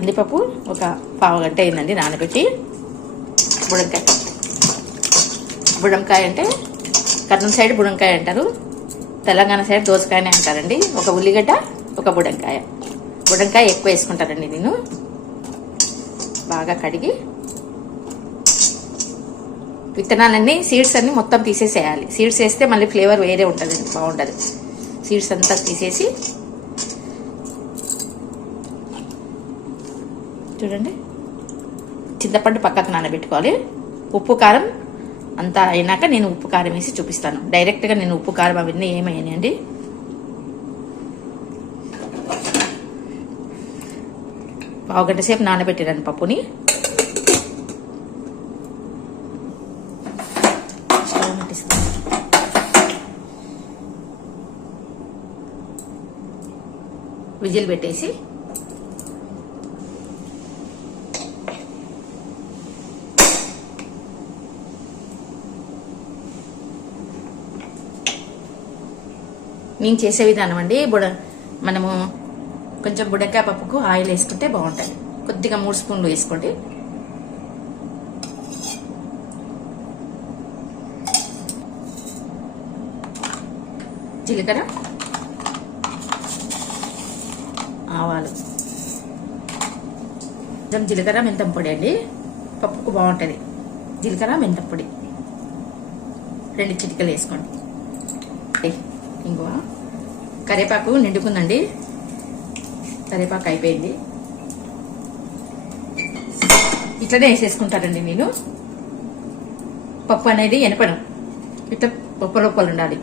కందిపప్పు ఒక పావు గంట అయిందండి నానబెట్టి. బుడంకాయ అంటే కర్నూలు సైడ్ బుడంకాయ అంటారు, తెలంగాణ సైడ్ దోసకాయనే అంటారండి. ఒక ఉల్లిగడ్డ, ఒక బుడంకాయ ఎక్కువ వేసుకుంటారండి. నేను బాగా కడిగి విత్తనాలన్నీ సీడ్స్ అన్ని మొత్తం తీసేసేయాలి. సీడ్స్ వేస్తే మళ్ళీ ఫ్లేవర్ వేరే ఉంటుందండి, బాగుంటుంది. సీడ్స్ అంతా తీసేసి చూడండి, చింతపండు పక్కకు నానబెట్టుకోవాలి. ఉప్పు కారం అంతా అయినాక నేను ఉప్పు కారం వేసి చూపిస్తాను. డైరెక్ట్గా నేను ఉప్పు కారం అవన్నీ ఏమయ్యానండి. పావు గంట సేపు నానబెట్టిరాను పప్పుని. విజిల్ పెట్టేసి నేను చేసే విధానం అండి. మనము కొంచెం బుడంకాయ పప్పుకు ఆయిల్ వేసుకుంటే బాగుంటుంది. కొద్దిగా 3 స్పూన్లు వేసుకోండి. జీలకర్ర, ఆవాలు, కొంచెం జీలకర్ర మెంతం పొడి అండి, పప్పుకు బాగుంటుంది. జీలకర్ర మెంతం పొడి 2 చిటికలు వేసుకోండి. ఇంకో కరివేపాకు నిండుకుందండి, కరివేపాకు అయిపోయింది. ఇట్లనే వేసేసుకుంటారండి నేను. పప్పు అనేది ఎనపడం ఇట్లా పప్పు ఉండాలి.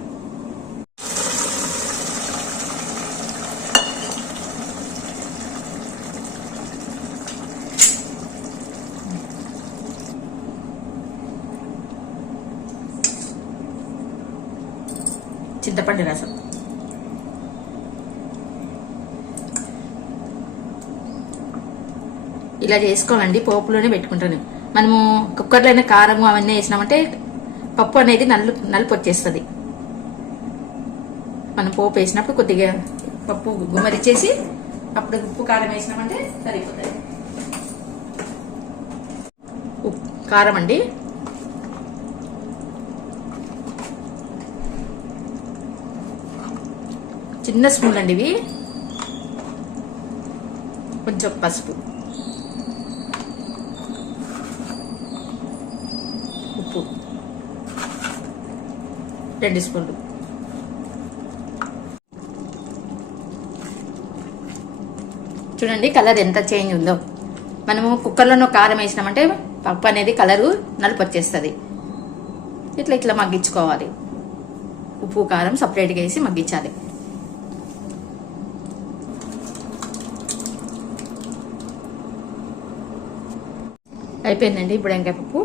చింతపండు రసం, ఇలా చేసుకోవాలండి. పోపులోనే పెట్టుకుంటాను. మనము కుక్కర్లో అయినా కారము అవన్నీ వేసినామంటే పప్పు అనేది నలుపు వచ్చేస్తుంది. మనం పోపు వేసినప్పుడు కొద్దిగా పప్పు గుమ్మరిచ్చేసి అప్పుడు ఉప్పు కారం వేసినామంటే సరిపోతుంది. కారం అండి, చిన్న స్పూన్లు అండి ఇవి. కొంచెం పసుపు, ఉప్పు 2 స్పూన్లు. చూడండి కలర్ ఎంత చేంజ్ ఉందో. మనము కుక్కర్లోనో కారం వేసినామంటే పప్పు అనేది కలరు నలుపు వచ్చేస్తుంది. ఇట్లా మగ్గించుకోవాలి. ఉప్పు కారం సపరేట్గా వేసి మగ్గించాలి. అయిపోయిందండి బుడంకాయ పప్పు.